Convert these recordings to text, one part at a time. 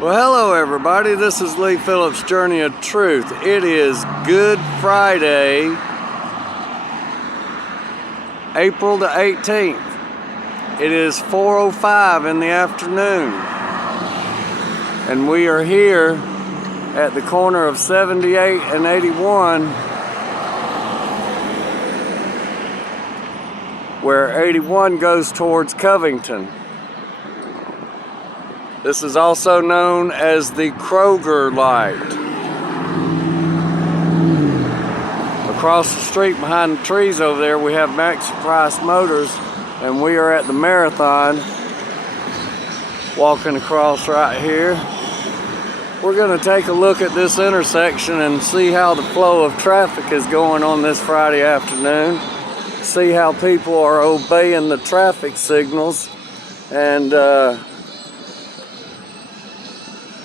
Well, hello everybody, this is Lee Phillips' Journey of Truth. It is Good Friday, April the 18th. It is 4:05 in the afternoon, and we are here at the corner of 78 and 81, where 81 goes towards Covington. This is also known as the Kroger light. Across the street behind the trees over there, we have Max Price Motors, and we are at the Marathon, walking across right here. We're going to take a look at this intersection and see how the flow of traffic is going on this Friday afternoon. See how people are obeying the traffic signals, and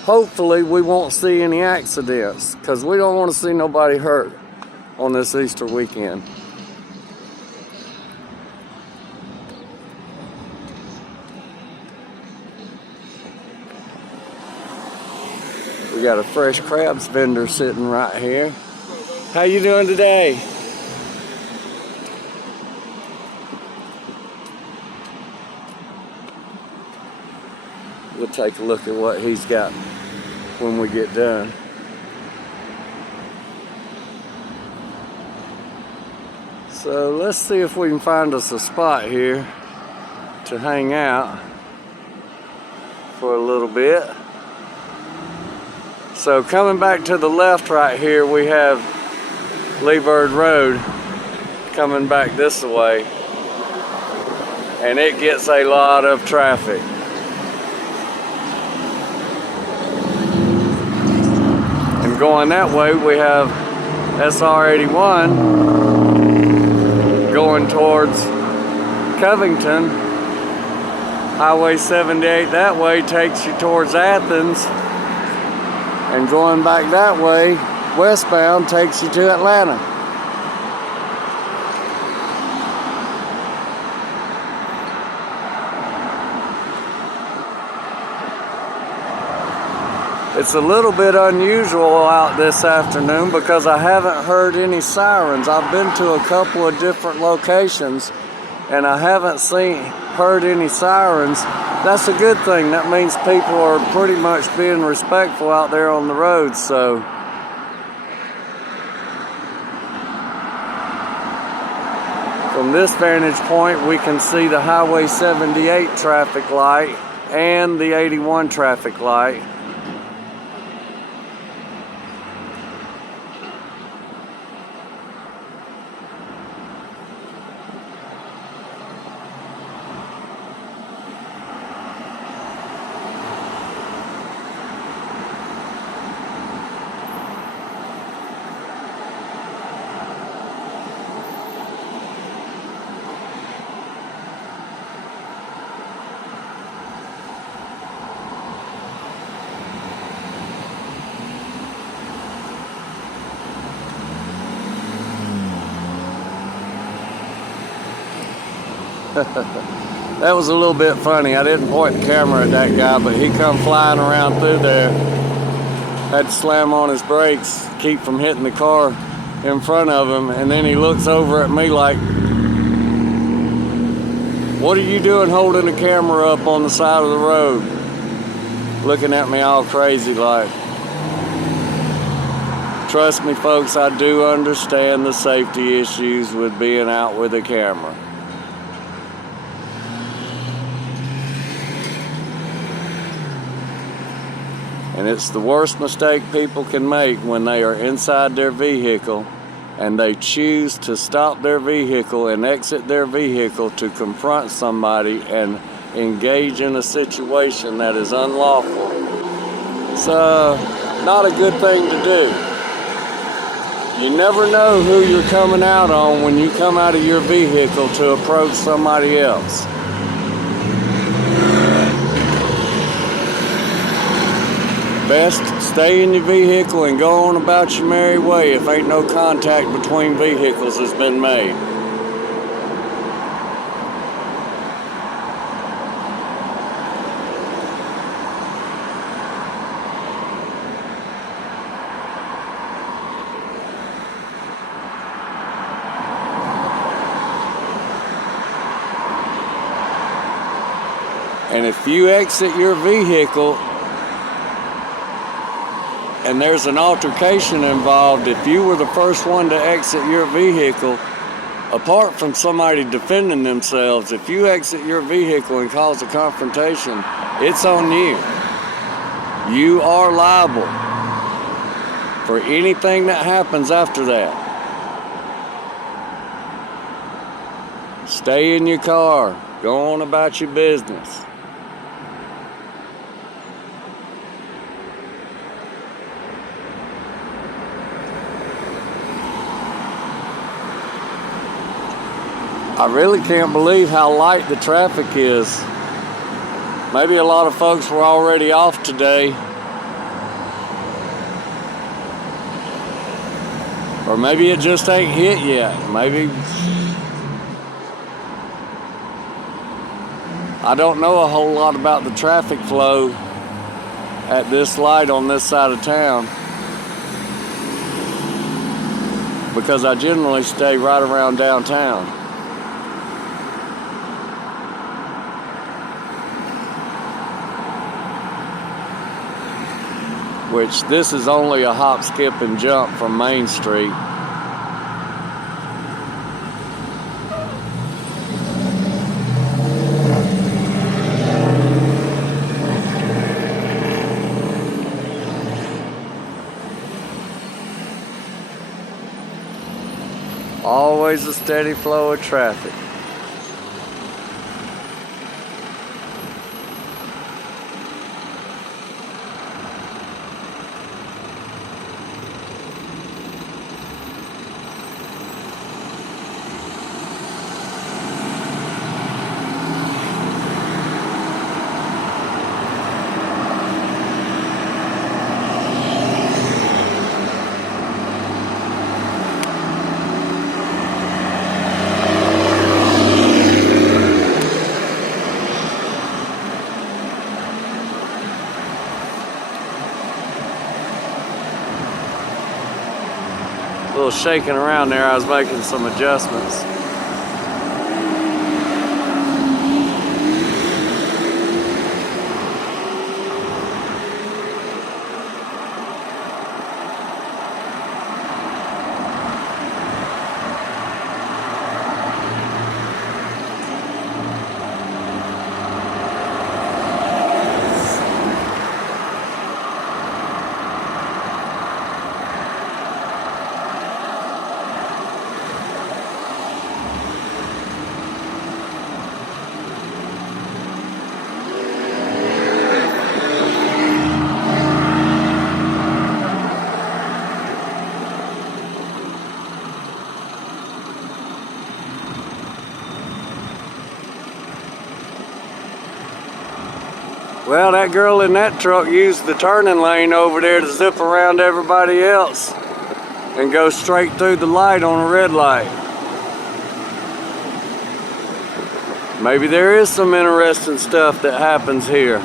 hopefully we won't see any accidents, because we don't want to see nobody hurt on this Easter weekend. We got a fresh crabs vendor sitting right here. How you doing today? We'll take a look at what he's got when we get done. So let's see if we can find us a spot here to hang out for a little bit. So coming back to the left right here, we have Lee Bird Road coming back this way, and it gets a lot of traffic. Going that way, we have SR 81 going towards Covington. Highway 78 that way takes you towards Athens, and going back that way westbound takes you to Atlanta. It's a little bit unusual out this afternoon because I haven't heard any sirens. I've been to a couple of different locations and I haven't heard any sirens. That's a good thing. That means people are pretty much being respectful out there on the roads. So from this vantage point, we can see the Highway 78 traffic light and the 81 traffic light. That was a little bit funny. I didn't point the camera at that guy, but he come flying around through there. Had to slam on his brakes, keep from hitting the car in front of him, and then he looks over at me like, "What are you doing holding the camera up on the side of the road?" Looking at me all crazy like. Trust me folks, I do understand the safety issues with being out with a camera. And it's the worst mistake people can make when they are inside their vehicle and they choose to stop their vehicle and exit their vehicle to confront somebody and engage in a situation that is unlawful. It's not a good thing to do. You never know who you're coming out on when you come out of your vehicle to approach somebody else. Best stay in your vehicle and go on about your merry way if ain't no contact between vehicles has been made. And if you exit your vehicle and there's an altercation involved, if you were the first one to exit your vehicle, apart from somebody defending themselves, if you exit your vehicle and cause a confrontation, it's on you. You are liable for anything that happens after that. Stay in your car. Go on about your business. I really can't believe how light the traffic is. Maybe a lot of folks were already off today. Or maybe it just ain't hit yet. Maybe. I don't know a whole lot about the traffic flow at this light on this side of town, because I generally stay right around downtown. Which this is only a hop, skip, and jump from Main Street. Always a steady flow of traffic. A little shaking around there. I was making some adjustments. Well, that girl in that truck used the turning lane over there to zip around everybody else and go straight through the light on a red light. Maybe there is some interesting stuff that happens here.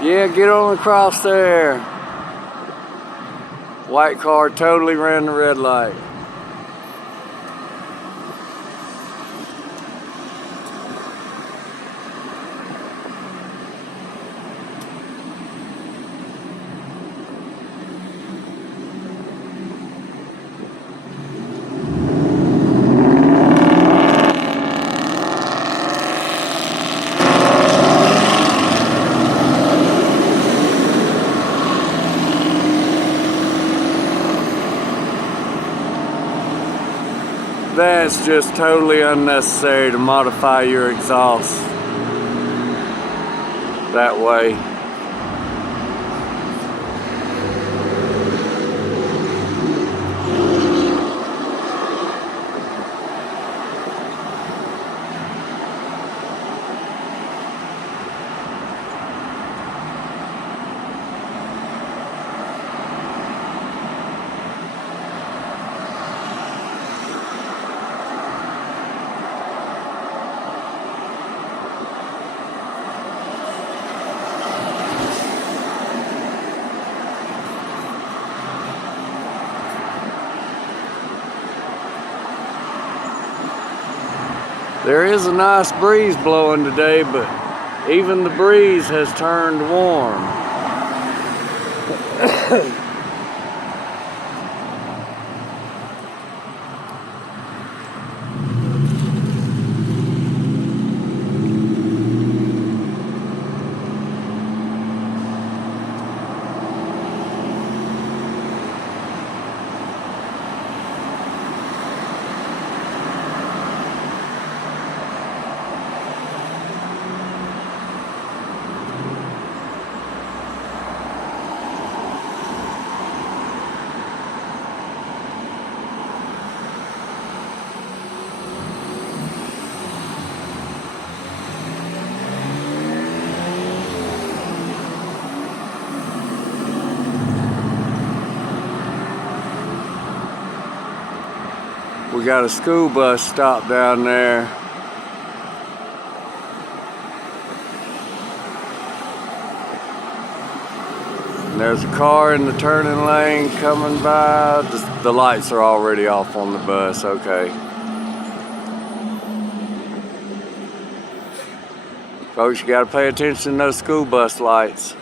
Yeah, get on across there. White car totally ran the red light. That's just totally unnecessary to modify your exhaust that way. There is a nice breeze blowing today, but even the breeze has turned warm. We got a school bus stop down there. And there's a car in the turning lane coming by. The lights are already off on the bus, okay. Folks, you gotta pay attention to those school bus lights.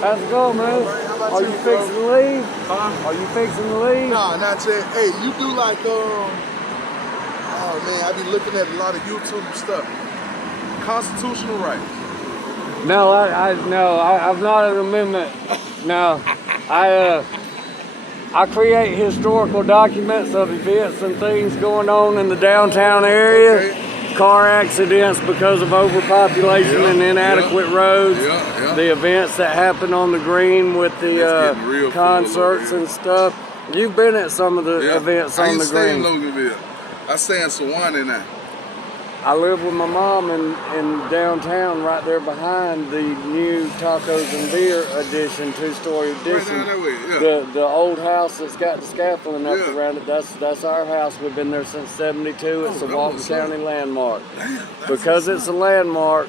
How's it going, man? Are you fixing to leave? Huh? Are you fixing to leave? Nah, not yet. Hey, you do like, oh man, I be looking at a lot of YouTube stuff. Constitutional rights. No, I'm not an amendment. No, I create historical documents of events and things going on in the downtown area. Okay. Car accidents because of overpopulation and inadequate roads. The events that happen on the green with the concerts and stuff. You've been at some of the events on the green. I ain't stay in Loganville. I stay in Sewanee now. I live with my mom in downtown, right there behind the new Tacos and Beer addition, two-story addition. Right down that way, The old house that's got the scaffolding up around it, that's our house. We've been there since '72. It's a Walton County landmark. Because it's a landmark,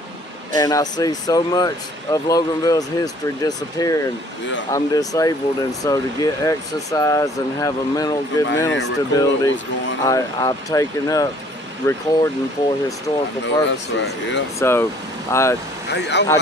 and I see so much of Loganville's history disappearing. I'm disabled, and so to get exercise and have a good mental stability, I've taken up recording for historical purposes. That's right, So I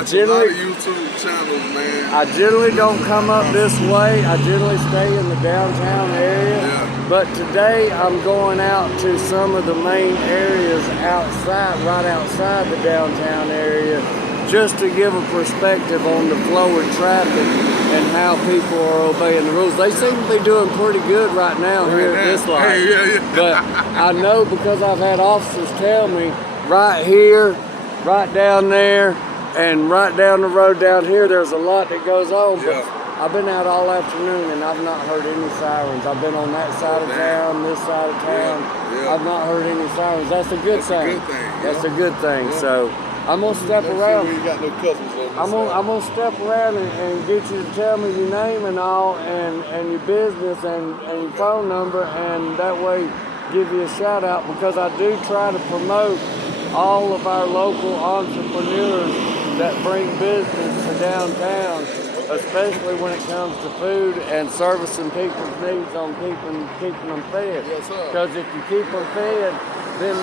generally a lot of YouTube channels, man. I generally don't come up this way. I generally stay in the downtown area. But today I'm going out to some of the main areas outside, right outside the downtown area, just to give a perspective on the flow of traffic and how people are obeying the rules. They seem to be doing pretty good right now here at this light. But I know because I've had officers tell me right here, right down there, and right down the road down here, there's a lot that goes on. But I've been out all afternoon and I've not heard any sirens. I've been on that side of town, this side of town. I've not heard any sirens. That's a good thing. That's a good thing. So I'm gonna step around. We ain't got no customers on this I'm gonna step around and get you to tell me your name and all, and your business and your phone number, and that way give you a shout out, because I do try to promote all of our local entrepreneurs that bring business to downtown, especially when it comes to food and servicing people's needs on keeping them fed. Yes, sir. Because if you keep them fed, then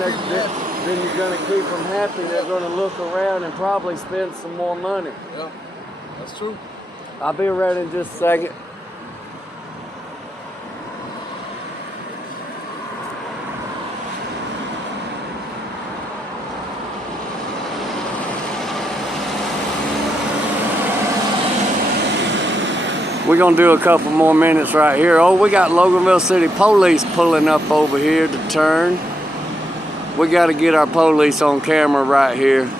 you're going to keep them happy. They're going to look around and probably spend some more money. Yeah, that's true. I'll be around in just a second. We're gonna do a couple more minutes right here. Oh, we got Loganville City Police pulling up over here to turn. We gotta get our police on camera right here.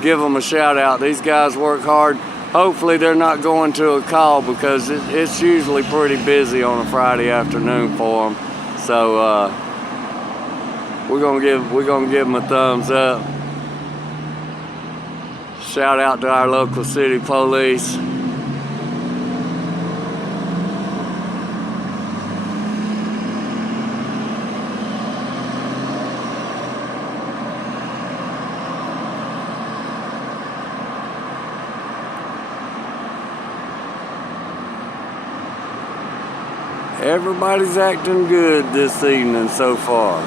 Give them a shout out. These guys work hard. Hopefully they're not going to a call, because it's usually pretty busy on a Friday afternoon for them. So we're gonna give them a thumbs up. Shout out to our local city police. Everybody's acting good this evening so far.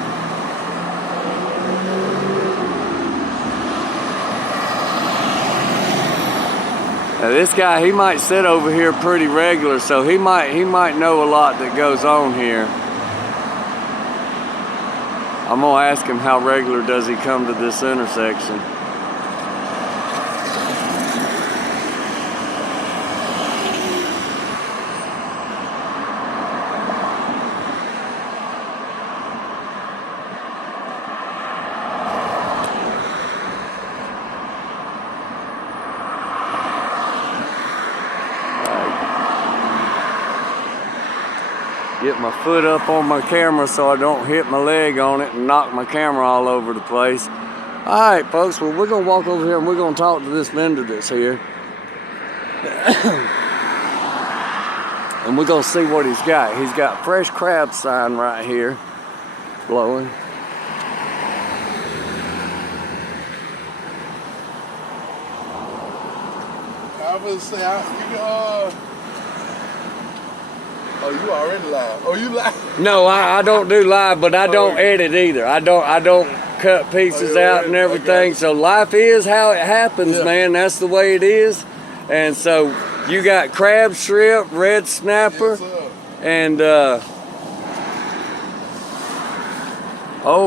Now this guy, he might sit over here pretty regular, so he might know a lot that goes on here. I'm gonna ask him how regular does he come to this intersection. Get my foot up on my camera so I don't hit my leg on it and knock my camera all over the place. All right, folks, well, we're gonna walk over here and we're gonna talk to this vendor that's here. And we're gonna see what he's got. He's got fresh crab sign right here, blowing. I was say, oh, you already live. Oh, you live? No, I don't do live, but I don't edit either. I don't cut pieces out and everything. So life is how it happens, man. That's the way it is. And so you got crab, shrimp, red snapper, and oh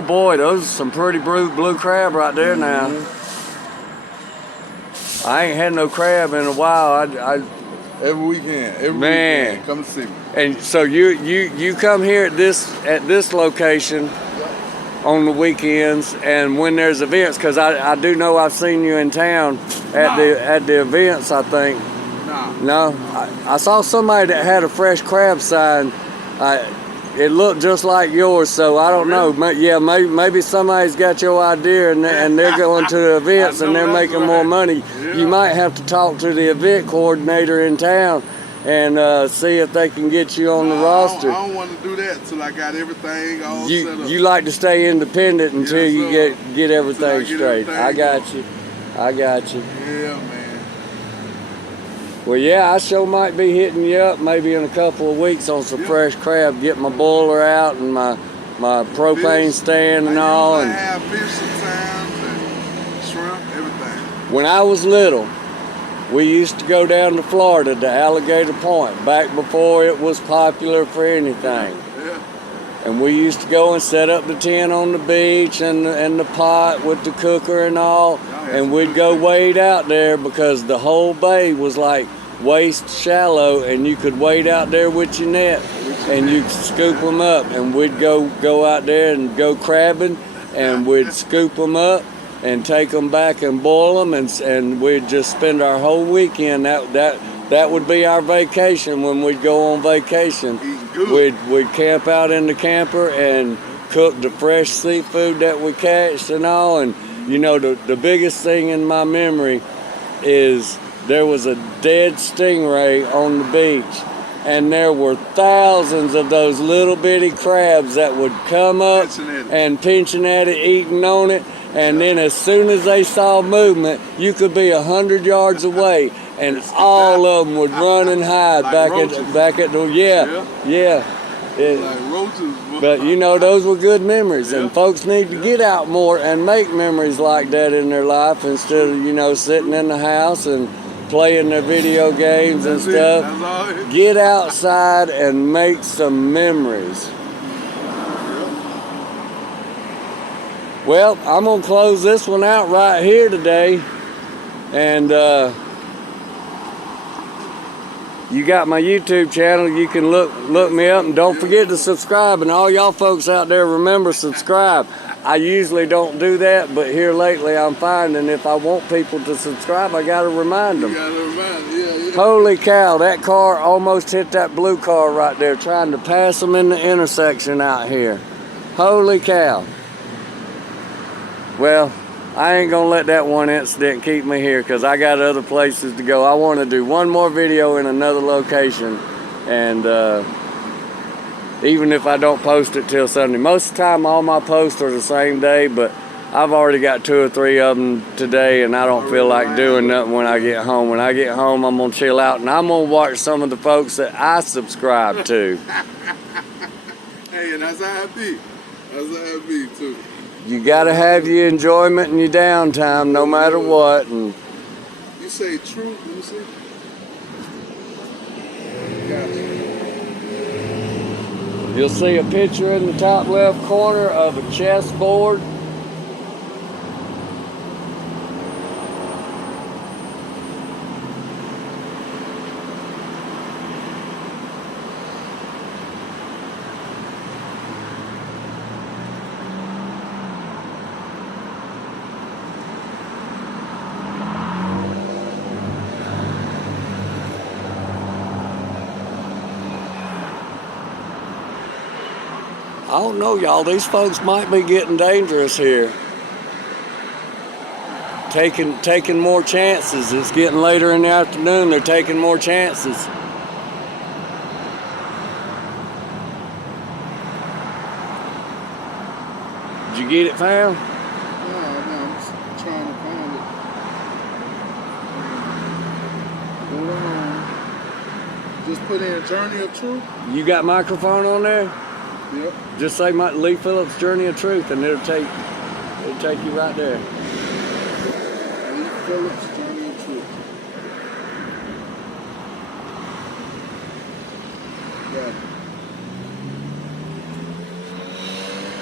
boy, those are some pretty blue crab right there now. I ain't had no crab in a while. Every weekend. Every weekend. Come see me. And so you come here at this location on the weekends, and when there's events, because I do know I've seen you in town at the events, I think. No, I saw somebody that had a fresh crab sign. It looked just like yours, so I don't know. Yeah, maybe somebody's got your idea and they're going to the events and they're making more money. Yeah. You might have to talk to the event coordinator in town and see if they can get you on the roster. I don't want to do that till I got everything all set up. You like to stay independent until you get everything straight. I got you. Yeah, man. Well, yeah, I sure might be hitting you up maybe in a couple of weeks on some fresh crab. Get my boiler out and my propane stand and all. I have fish sometimes and shrimp, everything. When I was little, we used to go down to Florida to Alligator Point back before it was popular for anything. Yeah. And we used to go and set up the tent on the beach and the pot with the cooker and all. And we'd go wade out there because the whole bay was like waist shallow, and you could wade out there with your net and you could scoop them up, and we'd go out there and go crabbing, and we'd scoop them up and take them back and boil them, and we'd just spend our whole weekend. That would be our vacation. When we'd go on vacation, we'd camp out in the camper and cook the fresh seafood that we catched and all, and You know, the biggest thing in my memory is there was a dead stingray on the beach, and there were thousands of those little bitty crabs that would come up and pinching at it, eating on it, and then as soon as they saw movement, you could be 100 yards away, and all of them would run and hide like back at the yeah. Like roaches. But you know, those were good memories, and folks need to get out more and make memories like that in their life instead of, you know, sitting in the house and playing their video games and stuff. Get outside and make some memories. Well, I'm gonna close this one out right here today, and you got my YouTube channel. You can look me up, and don't forget to subscribe. And all y'all folks out there, remember, subscribe. I usually don't do that, but here lately I'm finding if I want people to subscribe, I gotta remind them. You gotta remind them, yeah. Holy cow, that car almost hit that blue car right there trying to pass them in the intersection out here. Holy cow. Well, I ain't gonna let that one incident keep me here because I got other places to go. I want to do one more video in another location, and even if I don't post it till Sunday. Most of the time all my posts are the same day, but I've already got 2 or 3 of them today, and I don't feel like doing nothing when I get home. When I get home, I'm gonna chill out, and I'm gonna watch some of the folks that I subscribe to. Hey, and that's how it be. That's how it be too. You gotta have your enjoyment and your downtime no matter what. And you say truth, you see? Gotcha. You'll see a picture in the top left corner of a chessboard. I don't know, y'all. These folks might be getting dangerous here. Taking more chances. It's getting later in the afternoon. They're taking more chances. Did you get it found? No, I'm just trying to find it. Hold on. Just put in Journey of Truth. You got microphone on there? Yep. Just say Lee Phillips' Journey of Truth, and it'll take you right there. Lee Phillips' Journey of Truth. Got it.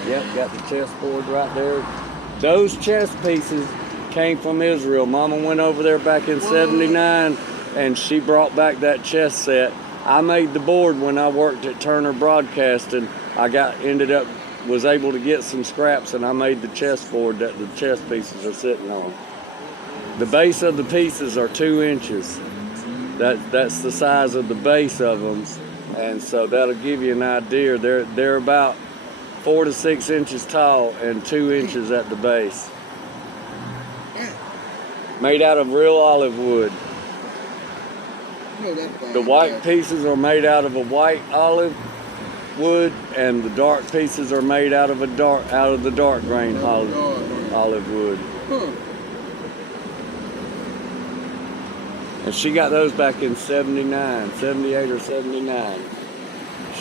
Yep, got the chessboard right there. Those chess pieces came from Israel. Mama went over there back in '79, and she brought back that chess set. I made the board when I worked at Turner Broadcasting. Was able to get some scraps, and I made the chessboard that the chess pieces are sitting on. The base of the pieces are 2 inches. That's the size of the base of them, and so that'll give you an idea. They're about 4 to 6 inches tall and 2 inches at the base. Made out of real olive wood. The white pieces are made out of a white olive wood, and the dark pieces are made out of the dark grain olive wood. And she got those back in 78 or 79.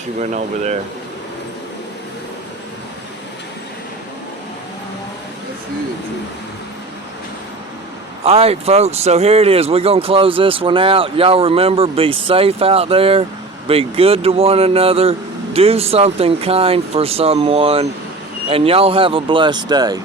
She went over there. All right, folks, so here it is. We're going to close this one out. Y'all remember, be safe out there. Be good to one another. Do something kind for someone. And y'all have a blessed day.